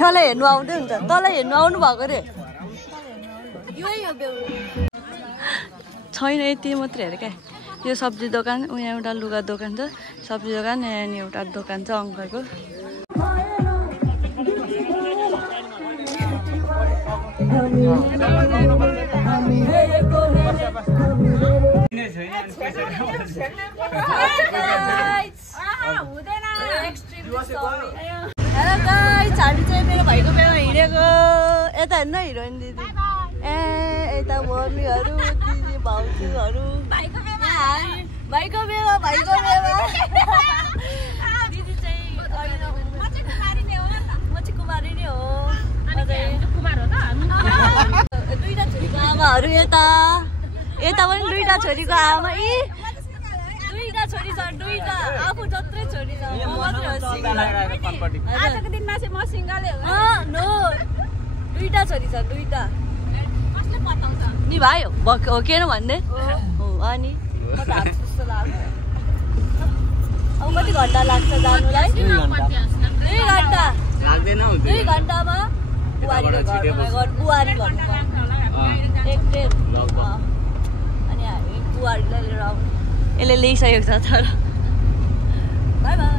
तलै हेर्नु आउँदै हुन्छ तलै हेर्नु आउनु भएको रे छैन यति मात्रै हेर क्या यो सब्जी दोकान यहाँ एउटा लुगा दोकान छ सब्जी दोकान यहाँ एउटा दोकान छ अङ्कलको हेलो गाइस हामी चाहिँ मेरो भाइको बिहेमा हिँडेको यता हेर्न हिरोइन दिदी ए यता मम्मीहरू दिदी भाउजूहरू भाइको बिहेमा दिदी चाहिँ म चाहिँ कुमारी नै हो दुईटा छोरीको आमाहरू यता पनि दुईटा छोरीको आमा दुईटा छोरी छ दुईटा आफू जत्रै छोरी छ म मात्रै हो सिंगल आजको दिनमा चाहिँ म सिंगलै हो नो दुईटा छोरी छ दुईटा कसले बताउँछ नि भाइ हो के न भन्ने हो अनि म त हात जस्तो लाग्छ अब कति घन्टा लाग्छ जानुलाई 2 घन्टा लाग्दैन 2 घन्टामा बुहारीको घरमा बुहारी भन्नु एक ट्रेन अनि हामी बुहारीलाई लिएर आउँ यसले ल्याइसकेको छ तर बाई बाई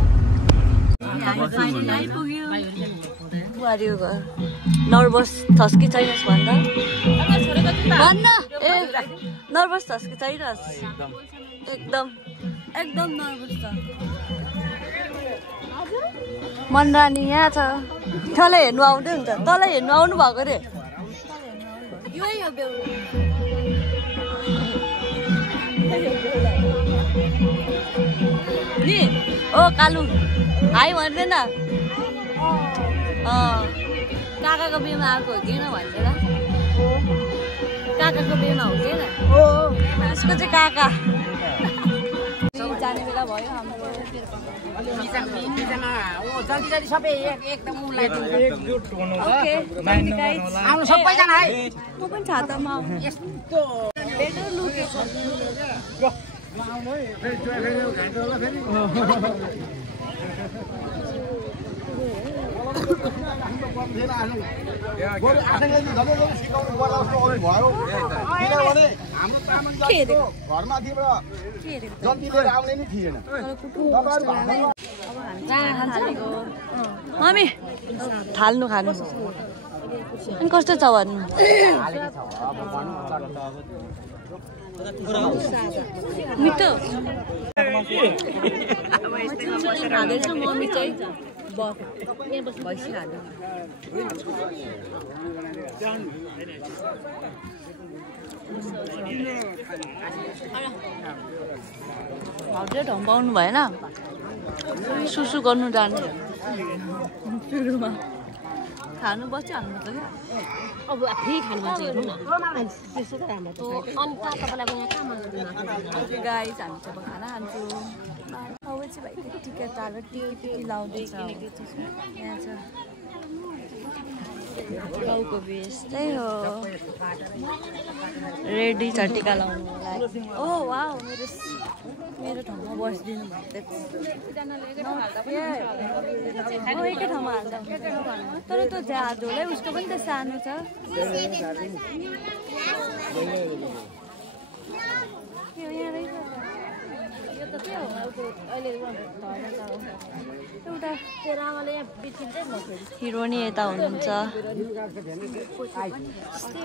आइपुग्यो बुहारीको घर नर्भस छस् कि छैनस् भन्दा ए नर्भस छस् कि छैनस् एकदम नर्भस छ मनरानी यहाँ छ तलै हेर्नु आउँदै हुन्छ तलै हेर्नु आउनु भएको रे नि ओ कालु हाई भन्दैन काकाको बिहेमा आएको हो कि न भनेर काकाको बिहेमा हो कि न उसको चाहिँ काका जाने बेला भयो हाम्रो सबैजना है म पनि छातामा मम्मी थाल्नु खानु अनि कस्तो छ भन्नु मिठो खाँदैछ मम्मी चाहिँ भैँसी खाँदै भाउजू ढम्पाउनु भएन सुसु गर्नु जाने सुरुमा खानु बस्यो हाम्रो त क्या अब फेरि खानु बस्यो हेर्नु न त्यसो त राम्रो त अनि तपाईँलाई यहाँ कहाँ मजा गाइस हामी चाहिँ खाना खान्छौँ अब चाहिँ भाइको टिकट टालो टिकी लाउँदैछ यहाँ छ गाउँको बेस त्यही हो रेडी छ टिका लाउनुलाई ओ वाउ मेरो ठाउँमा बसिदिनु भएको एकै ठाउँमा हाल्दा तर त्यो झोलै उसको पनि त सानो छ एउटा हिरोनी यता हुनुहुन्छ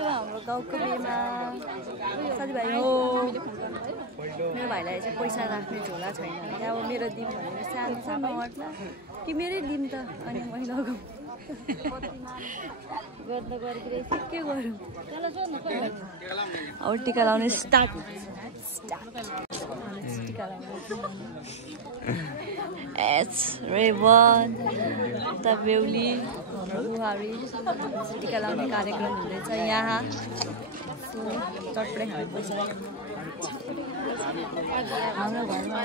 हाम्रो गाउँको बिहेमा साथीभाइ हो मेरो भाइलाई चाहिँ पैसा राख्ने झोला छैन अब मेरो दिम भनेर सानो सानो अट्ला कि मेरै दिम त अनि मैले लगाउँ गर्दा गरेको के गरौँ अब टिका लाउने स्टार्ट टिका लाउने एच रेवन उता बेहुली बुहारी टिका लाउने कार्यक्रम हुँदैछ यहाँ चटपटे खाने पैसा हाम्रो घरमा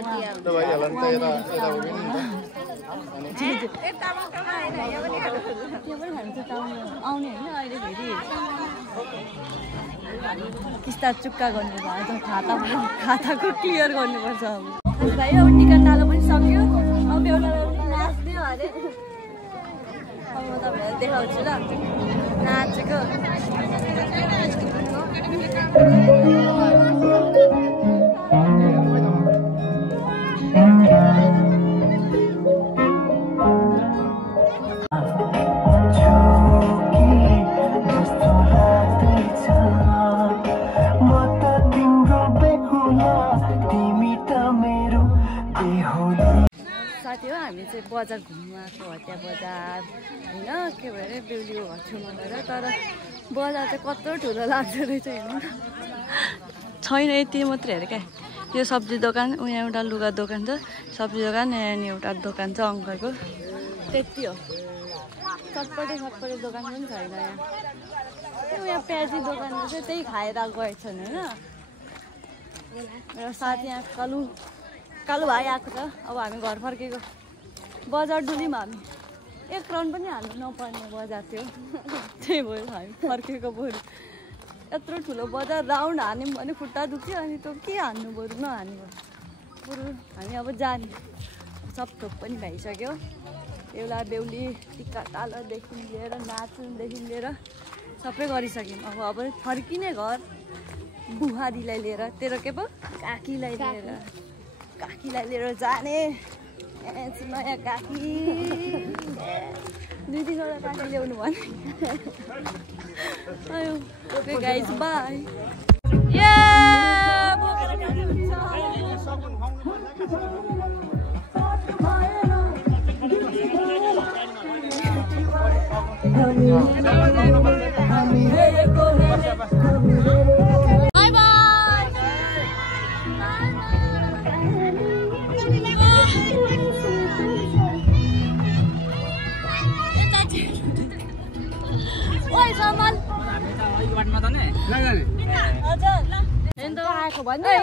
आउने होइन अहिले फेरि किस्ता चुक्का गर्नु भयो खाताको क्लियर गर्नुपर्छ अब भाइ अब टिका टालो पनि सक्यो अब बेहुला नाच्ने अरे अब तपाईँलाई देखाउँछु ल नाचेको हामी चाहिँ बजार घुम्नु आएको हटिया बजार होइन के भएर बेहुलीको घर छेउमा गएर तर बजार चाहिँ कत्रो ठुलो लाग्दो रहेछ होइन छैन यति मात्रै हेर क्या यो सब्जी दोकान उहाँ एउटा लुगा दोकान छ सब्जी दोकान यहाँ एउटा दोकान छ अङ्कलको त्यति हो सटपटे दोकान पनि छैन यहाँ प्याजी दोकान चाहिँ त्यही खाएर गएछन् होइन मेरो साथी यहाँ कालु भाइ आएको छ अब हामी घर फर्केको बजार डुल्यौँ हामी एक राउन्ड पनि हाल्नु नपर्ने बजार थियो त्यही भएर हामी फर्केको बरु यत्रो ठुलो बजार राउन्ड हान्यौँ भने खुट्टा दुख्यो अनि त्यो के हान्नु बरु नहान्नु बरु हामी अब जाने सब थोक पनि भइसक्यो बेहुला बेहुली टिका टालोदेखि लिएर नाच्नुदेखि लिएर सबै गरिसक्यौँ अब फर्किने घर बुहारीलाई लिएर तेरो के पो काकीलाई लिएर जाने नयाँ काकी 2-3 वटा काकी ल्याउनु भने ओके गाइज बाई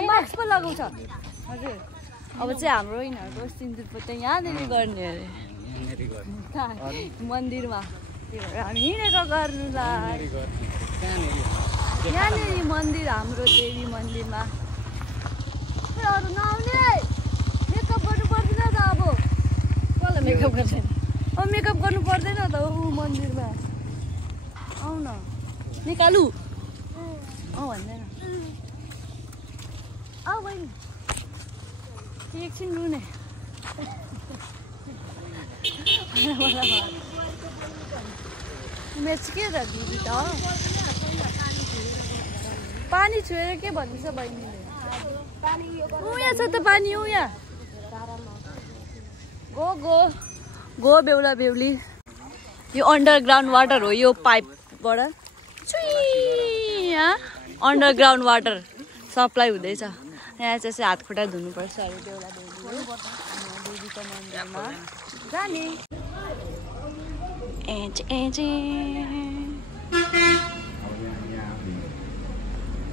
मास्क पो लगाउँछ हजुर अब चाहिँ हाम्रो यिनीहरूको सिन्दुर पोते यहाँनिर गर्ने अरे मन्दिरमा त्यही भएर हामी हिँडेको गर्नुलाई यहाँनिर मन्दिर हाम्रो देवी मन्दिरमा अरू नआउने मेकअप गर्नु पर्दैन त अब कसलाई मेकअप गर्दैन अब मेकअप गर्नु पर्दैन त ऊ मन्दिरमा आऊ न निकालु भन्दैन आऊ बहिनी एकछिन रुने म्याच के र दिदी त पानी छुएर के भन्दैछ बहिनीले उहाँ छ त पानी उहाँ गो बेहुला बेहुली यो अन्डरग्राउन्ड वाटर हो यो पाइपबाट अन्डरग्राउन्ड वाटर सप्लाई हुँदैछ यहाँ चाहिँ हात खुट्टा धुनुपर्छ अरे बेहुला देवीको मन्दिरमा जाने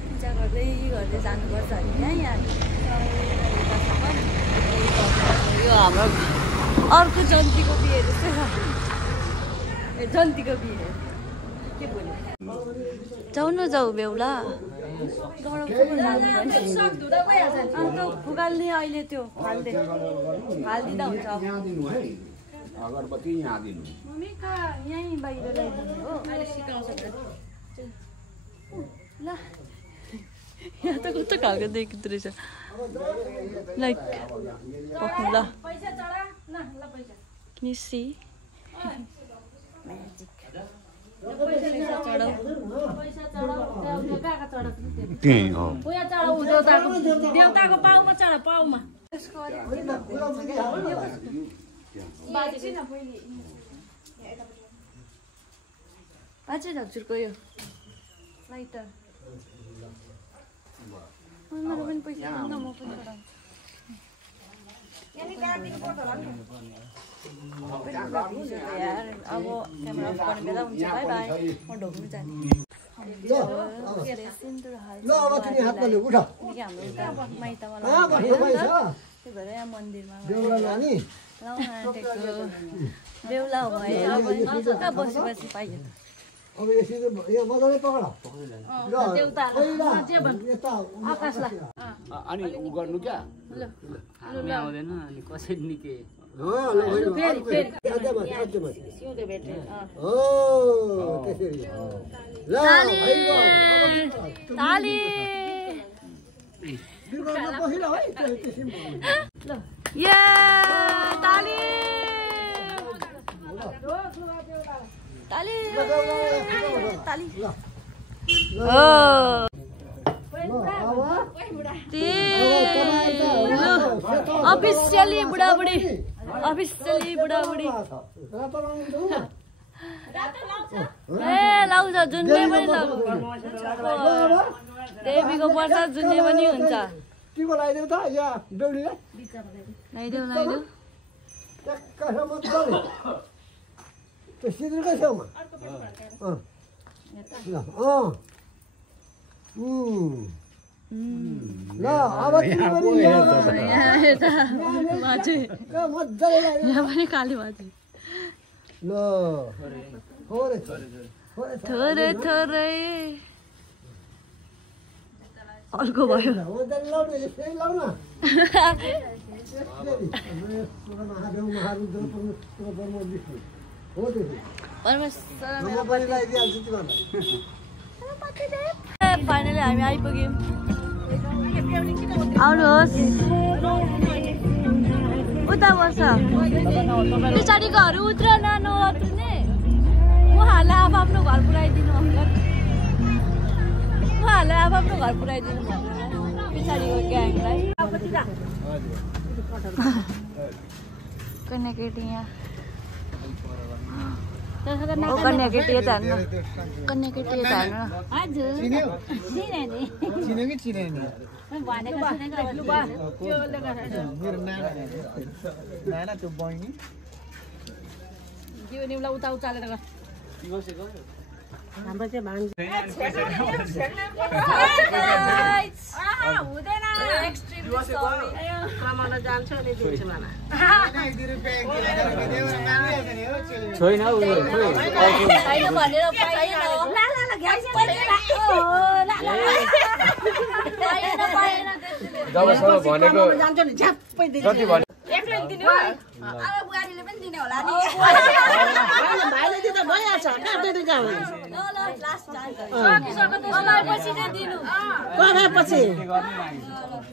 पूजा गर्दै जानुपर्छ अरे यहाँ यो हाम्रो अर्को जन्तीको बिहे जस्तै छ जन्तीको बिहे के बोल्यो जाऊ न जाऊ बेहुला अन्त फुगाल्ने अहिले त्यो हालिदिँदा हुन्छ मम्मी कहाँ यहीँ बाहिर ल्याइदिने हो ल यहाँ त कस्तो खालको देखिँदो रहेछ लाइक पक्नु ल निसी म्याजिक देउताको पाउमा चढा पाउमा अझै हजुरको यो लाइटर मलाई पनि पैसा दिनु न म पनि यार अब क्यामेरा अफ गर्ने बेला हुन्छ बाई बाई म ढोक्नु जाने माइतमा त्यही भएर यहाँ मन्दिरमा बेहुला भए अब कहाँ बसी बसी पाइयो अब यसरी यो मजाले पकड अनि उ गर्नु क्या आउँदैन अनि कसरी निके Officially बुढाबुढी लाउँछ जुन्ने पनि देवीको प्रसाद जुन्ने पनि हुन्छ लगाइदेऊ थोरै थोरै अर्को भयो फाइनली हामी आइपुग्यौँ आउनुहोस् उता बस्छ पछाडिकोहरू उत्र नानो उत्रिने उहाँहरूलाई आफ्नो घर पुऱ्याइदिनु आफ्नो घर पुऱ्याइदिनु पछाडिको ग्याङलाई कन्या केटी यहाँ कन्या केटी यता हेर्नु कन्या केटी यता हेर्नु उता उचालेर हाम्रो चाहिँ भाङ कमाउन जान्छ अनि दिन्छु मामा छैन बुहारीले पनि दिने होला नि भाइले दिँदा भइहाल्छ काट्दै पछि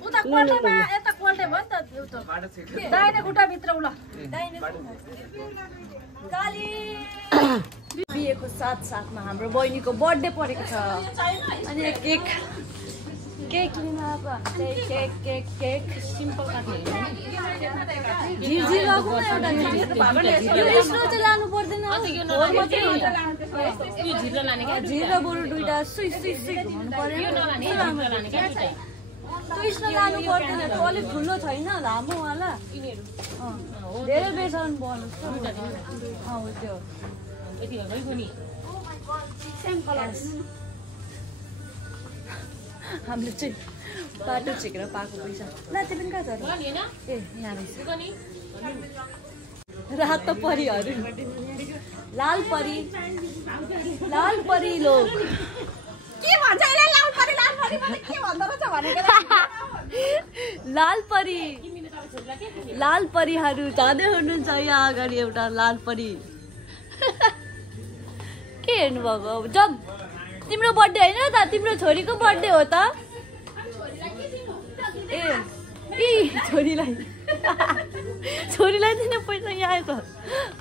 उता कोल्टेमा यता कोल्टे भयो नि त दाहिने खुट्टा भित्र उला बिहेको साथमा हाम्रो बहिनीको बर्थडे परेको छ अनि केक लिन आएको केक सिम्पल काट्ने लानु पर्दैन झिरो बरु दुइटा लानु पर्दैन अलिक ठुलो छैन लामो वाला धेरै बेरसम्म बन्नु त्यो हामीले चाहिँ बाटो छेकेर पाएको पैसा लाते पनि कहाँ छ ए यहाँ रात परीहरू लाल परी लोक के भन्छ लाल परीहरू जाँदै हुनुहुन्छ यहाँ अगाडि एउटा लाल परी के हेर्नुभएको जब तिम्रो बर्थडे होइन त तिम्रो छोरीको बर्थडे हो त ए छोरीलाई दिने पैसा यहाँ आयो त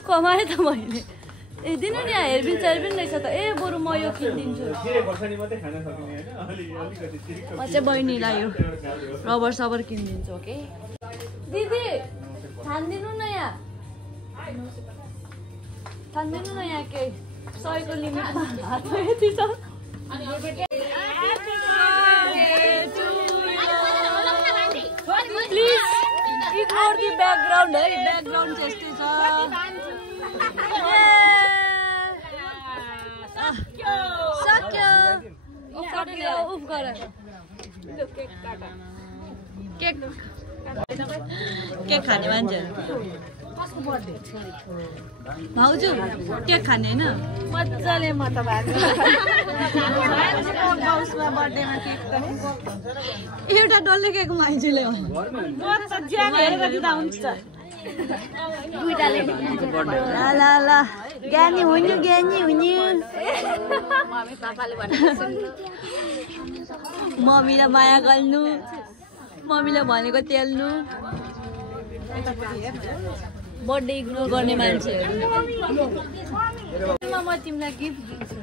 कमाएँ त मैले ए दिनु नि यहाँ हेरबिन रहेछ त ए बरु म यो किनिदिन्छु म चाहिँ बहिनीलाई यो रबर किनिदिन्छु ओके दिदी खानिदिनु न यहाँ केही 100 को लिमिटमा हात यति छ प्लिज इग्नोर द ब्याकग्राउन्ड है ब्याकग्राउन्ड चाहिँ यस्तै छ सक्यो उफ गर केक खाने मान्छे भाउजू केक खाने होइन मजाले म त एउटा डल्ले केक माइजूले हुन्छ ल ल ज्ञानी हुनु मम्मीलाई माया गर्नु मम्मीलाई भनेको तेल्नु बर्थडे इग्नोर गर्ने मान्छेहरू म तिमीलाई गिफ्ट दिन्छु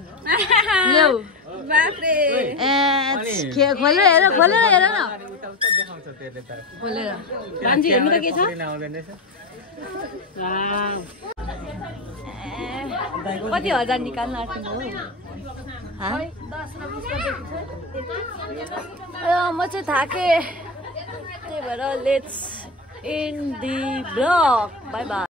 ल्याउ खोलेर हेर न खोलेर मान्छे हेर्नु त के छ कति हजार निकाल्न आँट्नु म चाहिँ थाकेँ त्यही भएर let's in the blog by by